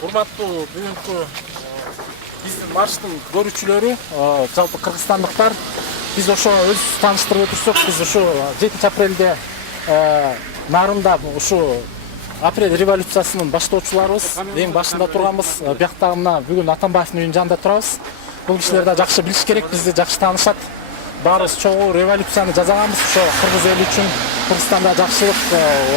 Урматтуу бүгүнкү биздин марштын көрүүчүлөрү, жалпы кыргызстандыктар, биз ошо өз тааныштырып өтүрсөк, биз ушу 7 апрелде нарында ушу апрель революциясынын баштоочуларыбыз, эң башында турганбыз. Бияктагы мына бүгүн Атамбаевдин үйүнүн жанында турабыз. Бул кишилер да жакшы билиш керек, бизди жакшы таанышат. Баарыбыз чогуу революцияны жасаганбыз, ошо кыргыз эли үчүн Кыргызстанда жакшылык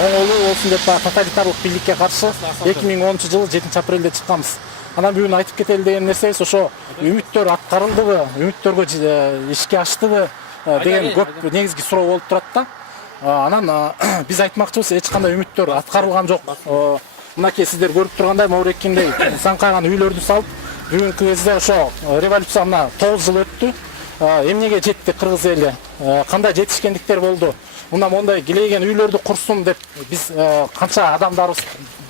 оңолуу болсун деп тоталитарлык бийликке каршы 2010-жылы 7 апрелде чыкканбыз. Анан бүгүн айтып кетели деген нерсебиз ошо үмүттөр аткарылдыбы, үмүттөргө ишке аштыбы деген көп негизги суроо болуп турат да. Анан биз айтмакчыбыз, эч кандай үмүттөр аткарылган жок. Мынакей сиздер көрүп тургандай Мауреккиндей саңкайган үйлөрдү салып, бүгүнкү кезде ошо революция 9 жыл өттү. Эмнеге жетти кыргыз эли? Кандай жетишкендиктер болду? Мына мондай килейген үйлөрдү курсун деп биз канча адамдарыбыз,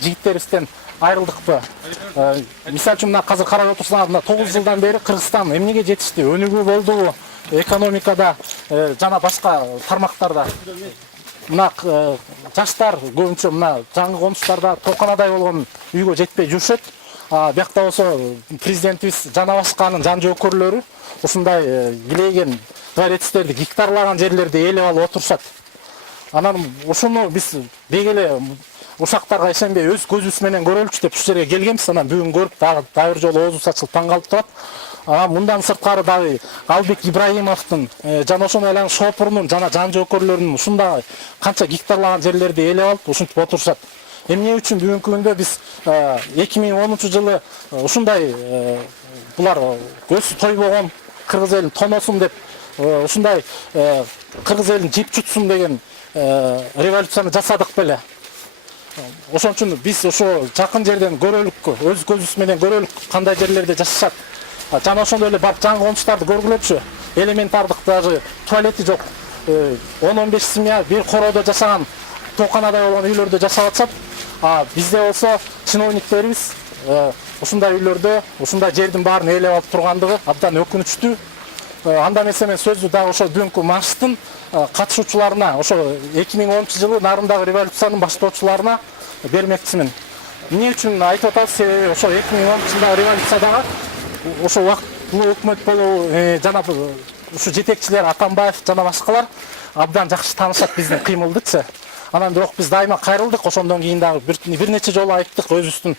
жигиттерибизден айрылдыкпы? Мисалы үчүн мына азыр карап отурсаңар, мына 9 жылдан бери Кыргызстан эмнеге жетишти? Өнүгүү болдубу? Экономикада жана башка тармактарда. Мына жаштар көбүнчө мына жаңы конуштарда тооканадай болгон үйгө жетпей жүрүшөт. Биякта болсо президентибиз жана башканын жан жоокөрлөрү ушундай килейген дворецтерди, гектарлаган жерлерди ээлеп алып отурушат. Анан ушуну биз дегеле ушактарга ишенбей өз көзүбүз менен көрөлүчү деп ушул жерге келгенбиз. Анан бүгүн көрүп дагы бир жолу оозубуз ачылып таң калып турат. Мындан сырткары дагы Албек Ибраимовдун жана ошону айланган Шопурунун жана жан жоокөрлөрүнүн ушундай канча гектарлаган жерлерди ээлеп алып ушинтип отурушат. Эмне үчүн бүгүнкү күндө биз 2010-жылы ушундай булар көзү тойбогон кыргыз элин тоносун деп ушундай кыргыз элин жеп жутсун деген революцияны жасадык беле. Ошон үчүн биз ошо жакын жерден көрөлүк, өз көзүбүз менен көрөлүк кандай жерлерде жашашат. Жана ошондой эле барып жаңы конуштарды көргүлөчү. Элементардык даже туалети жок. 10-15 семья бир короодо жашаган, тооканадай болгон үйлөрдө жашап атышат. Бизде болсо чиновниктерибиз ушундай үйлөрдө, ушундай жердин баарын ээлеп алып тургандыгы абдан өкүнүчтүү. Анда эмесе мен сөздү дагы ошо бүгүнкү марштын катышуучуларына, ошо 2010-жылы нарындагы революциянын баштоочуларына бермекчимин. Эмне үчүн айтып атабыз? Себеби ошо 2010-жылдагы революциядагы ошо убактылуу өкмөт болобу жана ушу жетекчилер Атамбаев жана башкалар абдан жакшы таанышат биздин кыймылдычы. Анан бирок биз дайыма кайрылдык. Ошондон кийин дагы бир нече жолу айттык, өзүбүздүн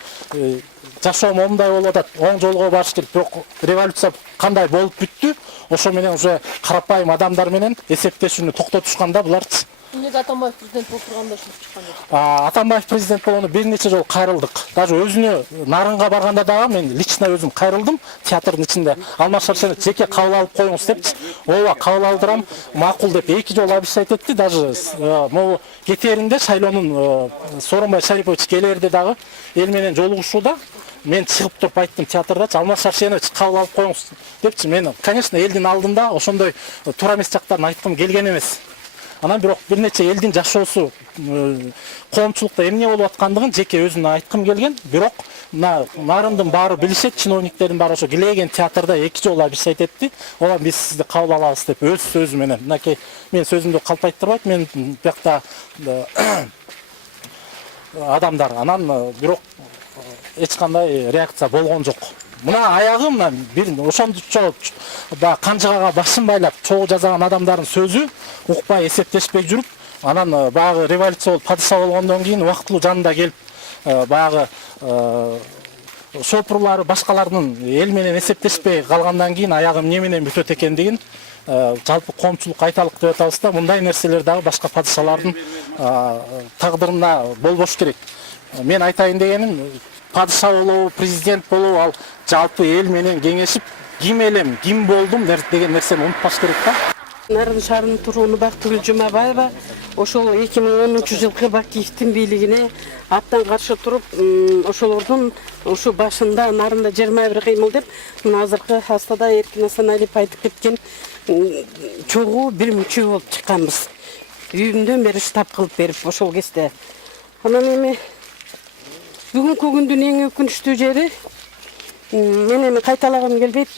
жашоо момундай болуп атат, оң жолго барыш керек. Бирок революция кандай болуп бүттү, ошо менен уже карапайым адамдар менен эсептешүүнү токтотушканда буларчы. Эмнеге Атамбаев президент болуп турганда ушинтип чыккан жок? Атамбаев президент болгону бир нече жолу кайрылдык. Даже өзүнө нарынга барганда дагы мен лично өзүм кайрылдым театрдын ичинде. Алмаз Шаршенович жеке кабыл алып коюңуз депчи. Ооба, кабыл алдырам, макул деп 2 жолу обещать этти. Даже могу кетеринде шайлоонун Сооронбай Шарипович келерде дагы эл менен жолугушууда мен чыгып туруп айттым театрдачы, Алмаз Шаршенович кабыл алып коюңуз депчи. Мен, конечно, элдин алдында ошондой туура эмес жактарын айткым келген эмес. Анан бирок бир нече элдин жашоосу, коомчулукта эмне болуп аткандыгын жеке өзүнө айткым келген. Бирок нарындын баары билишет, чиновниктердин баары ошо килеген театрда 2 жолу обещать этти. Ооба, биз сизди кабыл алабыз деп өз сөзү менен. Мынакей мен сөзүмдү калтайттырбайт, мен биякта адамдар. Анан бирок эч кандай реакция болгон жок. Мына аягы мына бир ошондучо да канжыгага башын байлап чогуу жазган адамдардын сөзү укпай эсептешпей жүрүп, анан баягы революция болуп падыша болгондон кийин убактылуу жанында келип баягы шопурлары башкалардын эл менен эсептешпей калгандан кийин аягы эмне менен бүтөт экендигин жалпы коомчулук айталык деп атабыз да. Мындай нерселер дагы башка падышалардын тагдырына болбош керек. Мен айтайын дегеним, падыша болобу, президент болобу, ал жалпы эл менен кеңешип, ким элем, ким болдум деген нерсени унутпаш керек да. Нарын шаарынын тургуну Бактыгүл Жумабаева ошол 2010-жылкы Бакиевдин бийлигине аттан каршы туруп, ошолордун ушу башында нарында 21 кыймыл деп, мына азыркы Астада Эркин Асаналиев айтып кеткен чогуу бир мүчө болуп чыкканбыз. Үйүмдөн бери штаб кылып берип ошол кезде. Анан эми бүгүнкү күндүн эң өкүнүчтүү жери, мен эми кайталагым келбейт,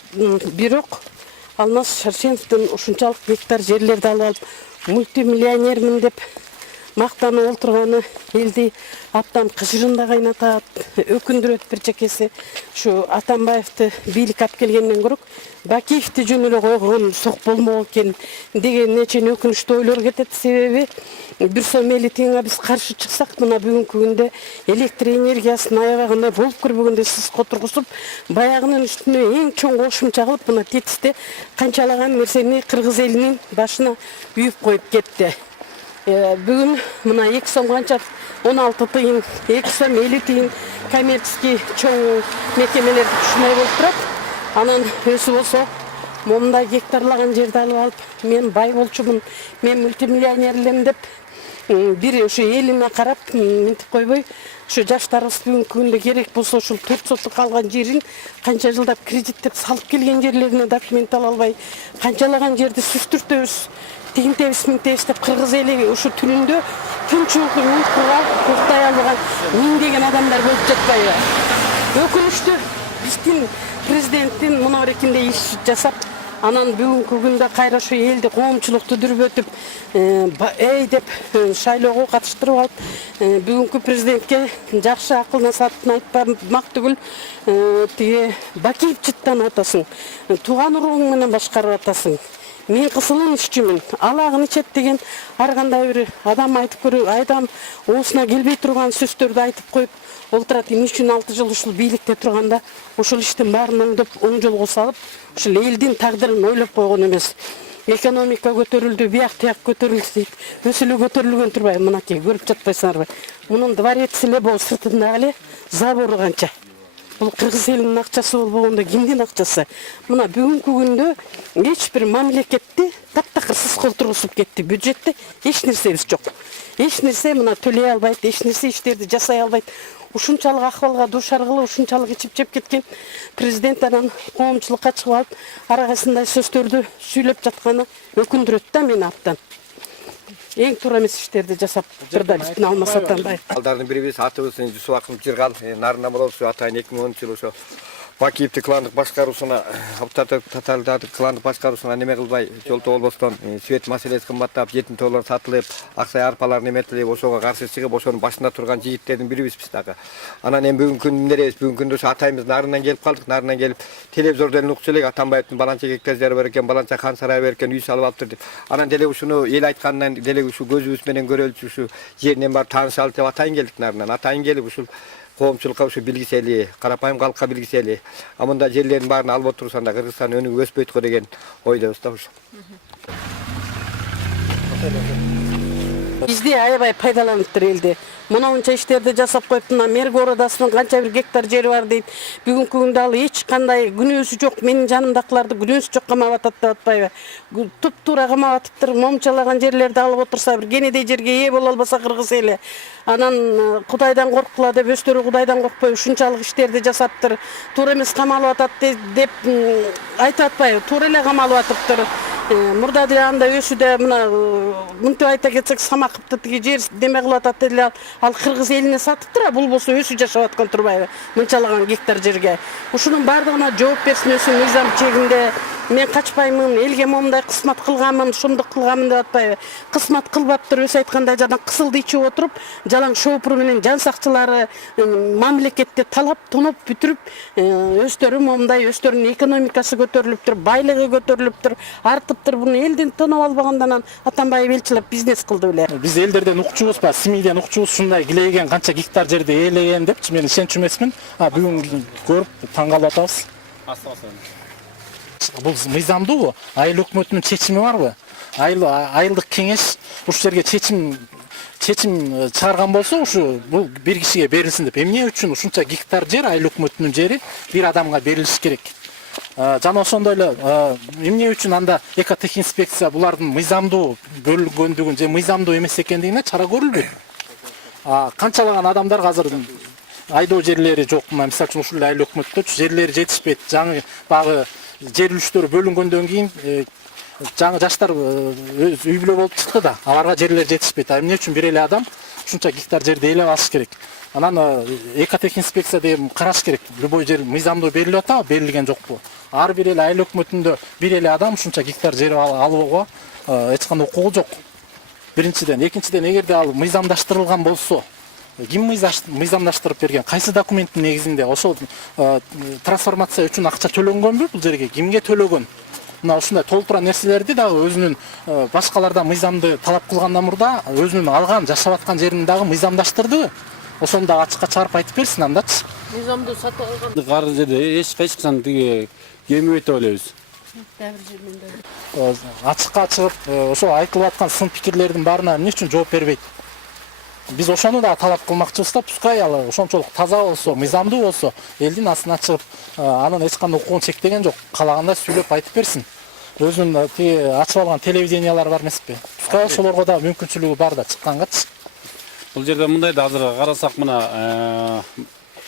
бирок Алмаз Шаршеновдун ушунчалык гектар жерлерди алып алып, мультимиллионермин деп мактанып олтурганы элди абдан кыжырында кайнатат, өкүндүрөт бир чекеси. Ушу Атамбаевди бийлик алып келгенден көрөк Бакиевди жөн эле койгон сок болмок экен деген нечен өкүнүчтүү ойлор кетет. Себеби бир сом эли тыйынга биз каршы чыксак, мына бүгүнкү күндө электр энергиясын аябагында болуп көрбөгөндө сызык отургузуп, баягынын үстүнө эң чоң кошумча кылып, мына тетисте канчалаган нерсени кыргыз элинин башына үйүп коюп кетти. Бүгүн мына 2 сом канча 16 тыйын, 2 сом 50 тыйын коммерческий чоң мекемелерди түшүнөй болуп турат. Анан өзү болсо момундай гектарлаган жерди алып алып, мен бай болчумун, мен мультимиллионерлем деп бир ошо элине карап мынтип койбой, ошо жаштарыбыз бүгүнкү күндө керек болсо ушул 4 соттук алган жерин канча жылдап кредиттеп салып келген жерлерине документ ала албай, канчалаган жерди сүстүртөбүз, тигинтебиз миңтебиз деп кыргыз эли ушу түнүндө күнчүлүк уйкуга уктай албаган миңдеген адамдар болуп жатпайбы? Өкүнүчтүү, биздин президенттин мунабарекинде иш жасап, анан бүгүнкү күндө кайра ошо элди коомчулукту дүрбөтүп, эй деп шайлоого катыштырып алып, бүгүнкү президентке жакшы акыл насаатын айтпак түгүл, тиги Бакиев жыттанып атасың, тууган урууң менен башкарып атасың. Мен кысылын ишчимин, алагын ичет деген ар кандай бир адам айтып көрүп, адам оосуна келбей турган сөздөрдү айтып коюп олтурат. Эмне үчүн 6 жыл ушул бийликте турганда ошол иштин баарын оң жолго салып, ушул элдин тагдырын ойлоп койгон эмес. Экономика көтөрүлдү, бияк-тияк көтөрүлдү дейт. Өсүлү көтөрүлгөн турбайбы? Мынакей көрүп жатпайсыңарбы? Мунун дворец эле болуп, сыртындагы эле забору канча. Бул кыргыз элинин акчасы болбогондо кимдин акчасы? Мына бүгүнкү күндө эч бир мамлекетти таптакыр сызык отургузуп кетти. Бюджетте эч нерсебиз жок. Эч нерсе мына төлөй албайт, эч нерсе иштерди жасай албайт. Ушунчалык акыбалга дуушар кылып, ушунчалык ичип жеп кеткен президент анан коомчулукка чыгып алып, арагасындай сөздөрдү сүйлөп жатканы өкүндүрөт да мени абдан. Эң туура эмес иштерди жасап турду биздин Алмаз Атамбаев. Алдардын бирибиз атыбыз Жусубаков Жыргал, нарында болобуз атайын 2010 жылы ошо Бакиевди кландык башкаруусуна, татардык кландык башкаруусуна неме кылбай, жолтоо болбостон свет маселеси кымбаттап, жетим тоолор сатылып, аксай арпалар неметилип, ошого каршы чыгып, ошонун башында турган жигиттердин бирибиз биз дагы. Анан эми бүгүнкү күндө эмнеребиз? Бүгүнкү күндө ошо атайыбыз нарынан келип калдык, нарынан келип телевизордон укчу элек Атамбаевдин баланча гектар жери бар экен, баланча хан сарайы бар экен, үй салып алыптыр деп. Анан деле ушуну эл айткандан деле ушу көзүбүз менен көрөлчү, ушу жеринен бар таанышалы деп атайын келдик нарынан. Атайын келип ушул коомчулукка ушу билгисели, карапайым калкка билгисели. А мында жерлердин баарын алып отурсанда Кыргызстан өнүгүп өспөйт го деген ойдобуз да ушу. Бизди аябай пайдаланыптыр элди. Мынанча иштерди жасап коюп, мына Мерги орадасынын канча бир гектар жери бар дейт. Бүгүнкү күндө ал эч кандай күнөөсү жок, менин жанымдакыларды күнөөсү жок камап атат деп атпайбы? Туп-туура камап атыптыр, момчалаган жерлерди алып отурса, бир кенедей жерге ээ боло албаса кыргыз эли. Анан Кудайдан корккула деп өздөрү Кудайдан коркпой ушунчалык иштерди жасаптыр. Туура эмес камалып атат деп айтып атпайбы? Туура эле камалып атыптыр. Мурда деле анда өсүдө мына мынтип айта кетсек, Самаковду тиги жер неме кылып атат деле ал кыргыз элине сатыптыр, бул болсо өсү жашап аткан турбайбы? Мынчалаган гектар жерге. Ушунун баардыгына жооп берсин өзү мыйзам чегинде. Мен качпаймын, элге момундай кызмат кылганмын, ушундук кылганмын деп атпайбы? Кызмат кылбаптыр, өзү айткандай жана кысылды ичип отуруп, жалаң шоопуру менен жан сакчылары мамлекетте талап тоноп бүтүрүп, өздөрү момундай өздөрүнүн экономикасы көтөрүлүптүр, байлыгы көтөрүлүптүр, артыптыр. Буну элдин тоноп албагандан Атамбаев элчилеп бизнес кылды беле. Биз элдерден укчубуз ба, семейден укчубуз, ушундай килейген канча гектар жерди ээлеген депчи мен ишенчү эмесмин. Бүгүн көрүп таң калып атабыз. Бул мыйзамдуу, айыл өкмөтүнүн чечими барбы? Айылдык кеңеш ушул жерге чечим чыгарган болсо, ушу бул бир кишиге берилсин деп. Эмне үчүн ушунча гектар жер айыл өкмөтүнүн жери бир адамга берилиш керек? Жана ошондой эле эмне үчүн анда экотехинспекция булардын мыйзамдуу бөлүнгөндүгүн же мыйзамдуу эмес экендигине чара көрүлбөйт? Канчалаган адамдар азыр айдоо жерлери жок, мисалы үчүн ушул айыл өкмөттөчү жерлери жетишпейт. Жаңы багы жер үлүштөрү бөлүнгөндөн кийин жаңы жаштар үй бүлө болуп чыкты да, аларга жерлер жетишпейт. Эмне үчүн бир эле адам ушунча гектар жерди ээлеп алыш керек? Анан экотехинспекция деген караш керек. Любой жер мыйзамдуу берилип атабы, берилген жокпу? Ар бир эле айыл өкмөтүндө бир эле адам ушунча гектар жер алууга эч кандай укугу жок. Биринчиден, экинчиден эгерде ал мыйзамдаштырылган болсо, ким мыйзамдаштырып берген? Кайсы документтин негизинде? Ошол трансформация үчүн акча төлөнгөнбү бул жерге? Кимге төлөгөн? Мына ушундай толтура нерселерди дагы өзүнүн башкалардан мыйзамды талап кылгандан мурда өзүнүн алган, жашап аткан жерин дагы мыйзамдаштырдыбы? Ошону да ачыкка чыгарып айтып берсин андачы. Мыйзамды сатып алган. Кар жерде эч качан тиги келмейт деп ойлойбуз. Ачыкка чыгып, ошо айтылып аткан сын пикирлердин баарына эмне үчүн жооп бербейт? Биз ошону да талап кылмакчыбыз да, пускай ал ошончолук таза болсо, мыйзамдуу болсо, элдин астына чыгып, анын эч кандай укугун чектеген жок. Каалагандай сүйлөп айтып берсин. Өзүнүн тиги ачып алган телевидениялар бар эмеспи? Пускай ошолорго да мүмкүнчүлүгү бар да чыккангачы. Бул жерде мындай да азыр карасак мына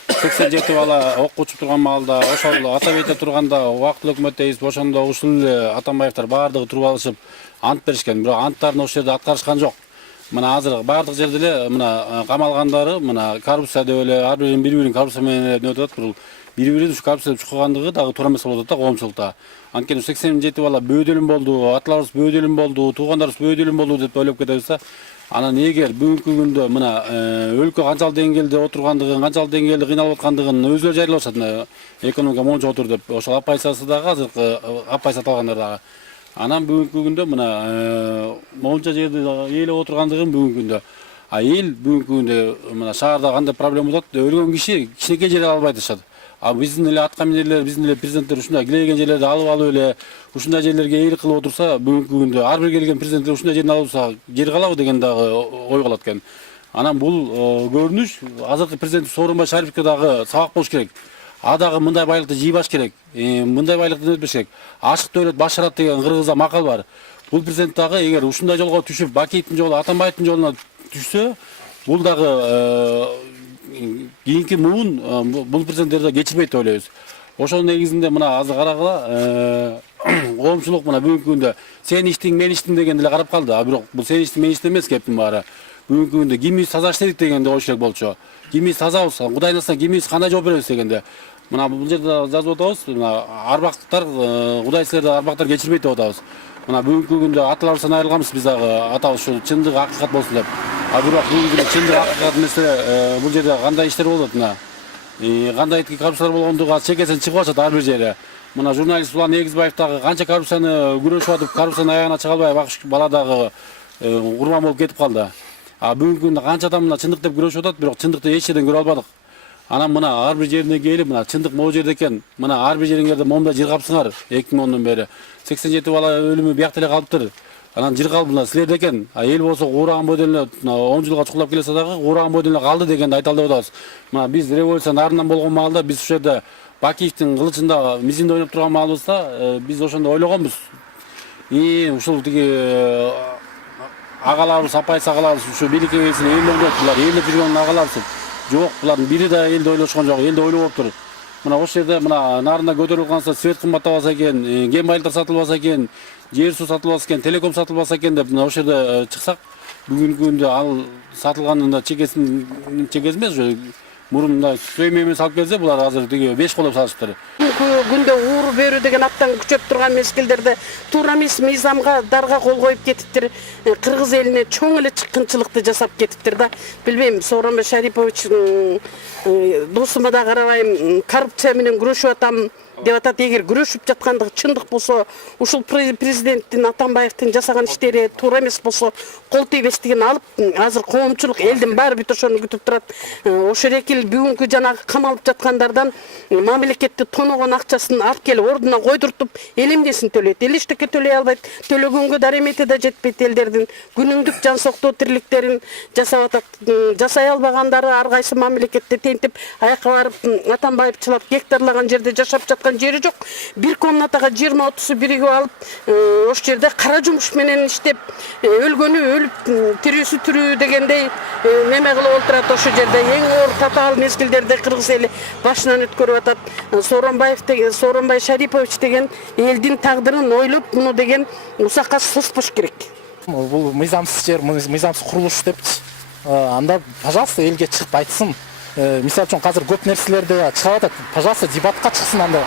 87 бала окуучу турган маалда, ошол Атабейте турганда убактылуу өкмөттөбүз, ошондо ушул эле Атамбаевдер баардыгы туруп алышып ант беришкен. Бирок анттарын ошол жерде аткарышкан жок. Мына азыр баардык жерде эле мына камалгандары мына коррупция деп эле ар бирин бири-бирин коррупция менен нөтүп атат. Бул бири-бирин ушу коррупцияда чуккандыгы дагы туура эмес болуп атат да коомчулукта. Анткени 87 бала бөөдөлүм болду, атларыбыз бөөдөлүм болду, туугандарыбыз бөөдөлүм болду деп ойлоп кетебиз да. Анан эгер бүгүнкү күндө мына өлкө канчалык деңгээлде отургандыгын, канчалык деңгээлде кыйналып аткандыгын өзүлөрү жарыялашат. Экономика монча отур деп ошол апайсасы дагы азыркы апай саталгандар дагы. Анан бүгүнкү күндө мына монча жерде ээлеп отургандыгын бүгүнкү күндө. А эл бүгүнкү күндө мына шаарда кандай проблема болот? Өлгөн киши кичинекей жер албай атышат. А биздин эле аткаминерлер, биздин эле президенттер ушундай килейген жерлерди алып эле ушундай жерлерге ээлик кылып отурса, бүгүнкү күндө ар бир келген президенттер ушундай жерин алып отурса, жер калабы деген дагы ой калат экен. Анан бул көрүнүш азыркы президент Сооронбай Шариповке дагы сабак болуш керек. А дагы мындай байлыкты жыйбаш керек. Мындай байлыкты нетпеш керек. Ашык дөөлөт башарат деген кыргызда макал бар. Бул президент дагы эгер ушундай жолго түшүп, Бакиевдин жолу, Атамбаевдин жолуна түшсө, бул дагы кийинки муун бул президенттерди кечирбейт деп ойлойбуз. Ошонун негизинде мына азыр карагыла коомчулук мына бүгүнкү күндө сен иштиң, мен иштим деген эле карап калды. А бирок бул сен иштиң, мен иштим эмес кептин баары. Бүгүнкү күндө кимибиз таза иштедик дегенде ойш керек болчу. Кимибиз таза болсо, Кудайдын астынан кимибиз кандай жооп беребиз дегенде. Мына бул жерде жазып атабыз, мына арбактар, Кудай силерди арбактар кечирбейт деп атабыз. Мына бүгүнкү күндө аталарыбыздан айрылганбыз, биз дагы атабыз ушу чындык, акыйкат болсун деп. А бирок бүгүнкү чындык, акыйкат эмес бул жерде кандай иштер болот мына. Кандай коррупциялар болгондугу чекесин чыгып атат ар бир жерде. Мына журналист Улан Эгизбаев дагы канча коррупцияны күрөшүп атып, коррупциянын аягына чыга албай багыш бала дагы курбан болуп кетип калды. А бүгүнкү күндө канча адам мына чындык деп күрөшүп атат, бирок чындыкты эч жерден көрө албадык. Анан мына ар бир жерине келип, мына чындык могу жерде экен. Мына ар бир жериңерде момундай жыргапсыңар 2010 бери. 87 бала өлүмү биякта эле калыптыр. Анан жыргалып мына силерде экен. А эл болсо куураган бойдон эле 10 жылга чукулап келсе дагы куураган бойдон эле калды дегенди айта албай атабыз. Мына биз революция нарынан болгон маалда биз ушул жерде Бакиевдин кылычында мизинде ойноп турган маалыбызда биз ошондо ойлогонбуз. Ушул тиги агаларыбыз, апайс агаларыбыз ушу бийликке келсин, элди ойлойт, булар элде жүргөн агаларыбыз. Жок, булардын бири да элди ойлошкон жок, элди ойлоп отур. Мына ошол жерде мына нарында көтөрүлүп калса, свет кымбаттабаса экен, кен байлыктар сатылбаса экен, жер суу сатылбаса экен, телеком сатылбаса экен деп мына ошол жерде чыксак, бүгүнкү күндө ал сатылганында чекеси эмес, мурунда сөймө эмес алып келсе, булар азыр тиги 5 колоп салышыптыр. Күндө ууру берүү деген аттан күчөп турган мезгилдерде туура эмес мыйзамга дарга кол коюп кетиптир. Кыргыз элине чоң эле чыккынчылыкты жасап кетиптир да. Билбейм, Сооронбай Шарипович досума да карабайм, коррупция менен күрөшүп атам деп атат. Эгер күрөшүп жаткандыгы чындык болсо, ушул президенттин Атамбаевдин жасаган иштери туура эмес болсо, кол тийбестигин алып, азыр коомчулук элдин баары бүт ошону күтүп турат. Ошол экил бүгүнкү жанагы камалып жаткандардан мамлекетти тоногон акчасын алып келип ордуна койдуртуп, эл эмнесин төлөйт? Эл эчтеке төлөй албайт. Төлөгөнгө даремети да жетпейт элдердин. Күнүмдүк жан соктоо тирликтерин жасап атат. Жасай албагандары ар кайсы мамлекетте тентип, аякка барып Атамбаевчылап гектарлаган жерде жашап жаткан жери жок. Бир комнатага 20-30 биригип алып, ошол жерде кара жумуш менен иштеп, өлгөнү өлүп, тирүүсү тирүү дегендей неме кылып отурат ошол жерде. Эң оор татаал мезгилдерде кыргыз эли башынан өткөрүп атат. Сооронбай Шарипович деген элдин тагдырын ойлоп, муну деген усакка сызбаш керек. Бул мыйзамсыз жер, мыйзамсыз курулуш депчи. Анда, пожалуйста, элге чыгып айтсын. Мисалы үчүн азыр көп нерселерде чыгып атат. Пожалуйста, дебатка чыксын анда.